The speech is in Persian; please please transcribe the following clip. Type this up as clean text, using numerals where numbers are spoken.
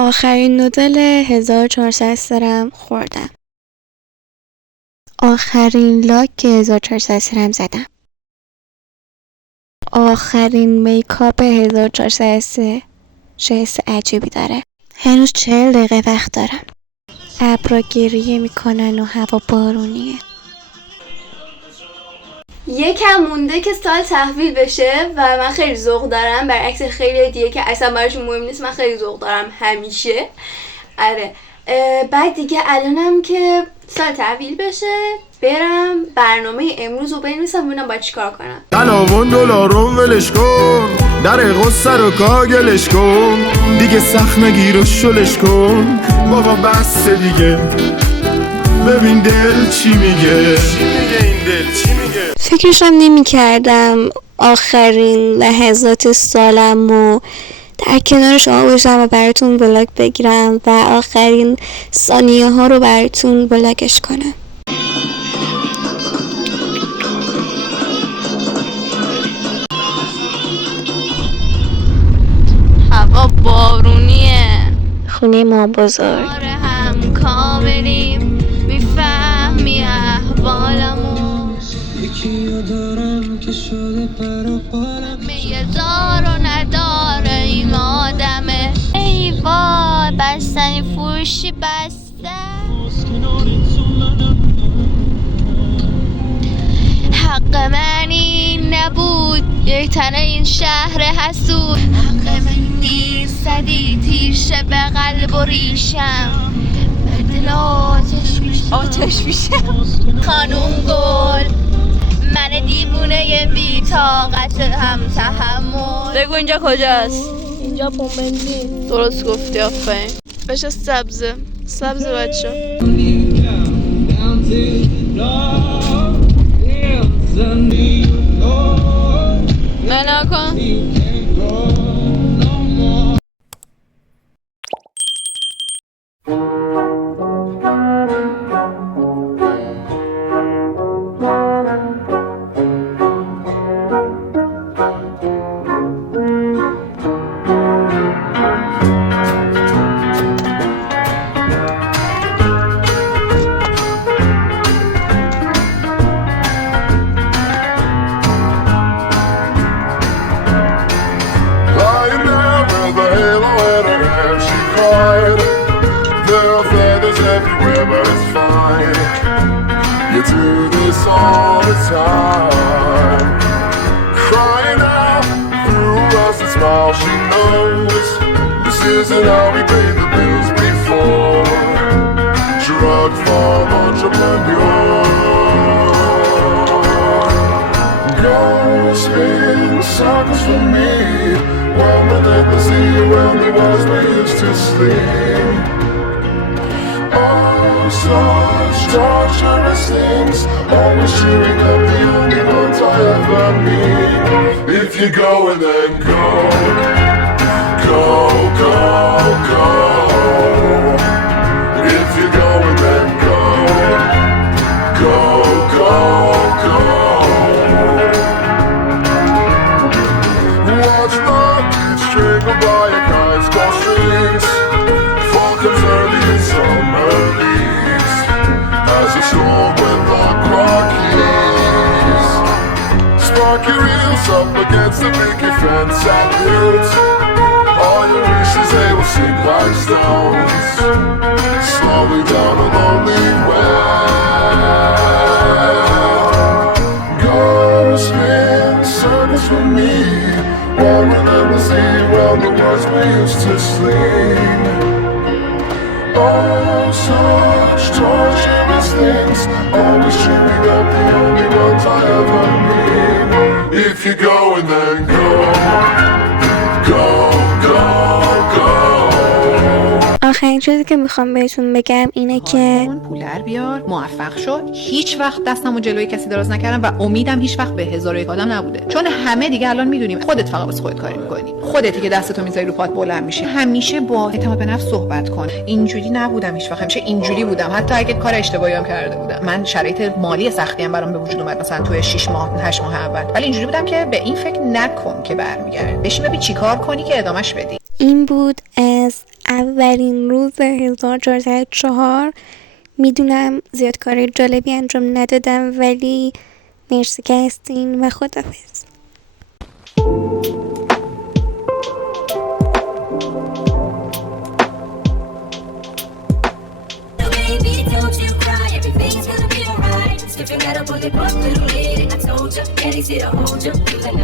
آخرین نودل 1400 سرم خوردم. آخرین لاک 1400 سرم زدم. آخرین میکاپ 1403 چه حس عجیبی داره. هنوز 40 دقیقه وقت دارم. ابرا گریه میکنن و هوا بارونیه. یکم مونده که سال تحویل بشه و من خیلی ذوق دارم، برعکس خیلی دیگه که اصلا براشون مهم نیست. من خیلی ذوق دارم همیشه. آره بعد دیگه الانم که سال تحویل بشه برم برنامه امروز رو بنویسم ببینم باید چیکار کنم. علاوون دلارون ولش کن، در غصه رو کاگلش کن، دیگه سخت نگیر و شلش کن، بابا بس دیگه، ببین دل چی میگه، این دل چی میگه. فکرشم نمی کردم آخرین لحظات سالم و در کنار شما باشم و براتون بلاگ بگیرم و آخرین ثانیه ها رو براتون بلاگش کنم. هوا بارونیه، خونه ما بزرگ، هم کاملیم، میفهمی احوالمو، یکی دارم که شده پرپارم، میه دار و نداره این آدمه. ای وای بستنی فروشی بسته، حق من این نبود، یک تنه این شهر حسود، حق من نیست زدی تیشه به قلب و ریشم، به دل آتش میشم. خانوم گل من دیوونه بی طاقت هم تحمل. بگو اینجا کجاست؟ اینجا پومبندی. درست گفتی آفرین. بشه سبزه بچه. منو کن. Do this all the time, crying out through us and smile. She knows this isn't how we pay the bills before. Drug farm entrepreneur, go spin circles for me, while relentlessly around the walls we used to sleep. Such torturous things, always cheering up the only ones I ever meet. If you're going, then go, go, go, go. If you're going, then go, go, go, go. Watch the beach strangled by a kite's strings, falcons early in summer leaves. As a storm when the clock keys, sparky reels up against the picket fence I built. All your wishes they will sink like stones, slowly down a lonely well. Go spin circles for me, while relentlessly around the words we used to sleep. Oh, such torturous things, always cheering up the only ones I ever need. If you're going, then go, go, go, go. آخرین چیزی که میخوام بهتون بگم اینه که پول در بیار، موفق شو. هیچ وقت دستمو جلوی کسی دراز نکردم و امیدم هیچ وقت به هزار و یک آدم نبوده، چون همه دیگه الان میدونیم خودت فقط واسه خودت کاری میکنی، خودتی که دستتو میذاری رو پات بلند میشی. همیشه با اعتماد به نفس صحبت کن. اینجوری نبودم هیچ وقت، همیشه اینجوری بودم، حتی اگه کار اشتباهی هم کرده بودم. من شرایط مالی سختی هم برام به وجود اومد مثلا تو 6 ماه 8 ماه اول، ولی اینجوری بودم که به این فکر نکن که برمیگرد، بشین ببین چیکار کنی که ادامش بدی. این بود از اولین روز 1404. میدونم زیاد کار جالبی انجام ندادم، ولی مرسی که هستین و خداحافظ. If you got a bullet, little lady, I told you, and he's here to hold you through the night.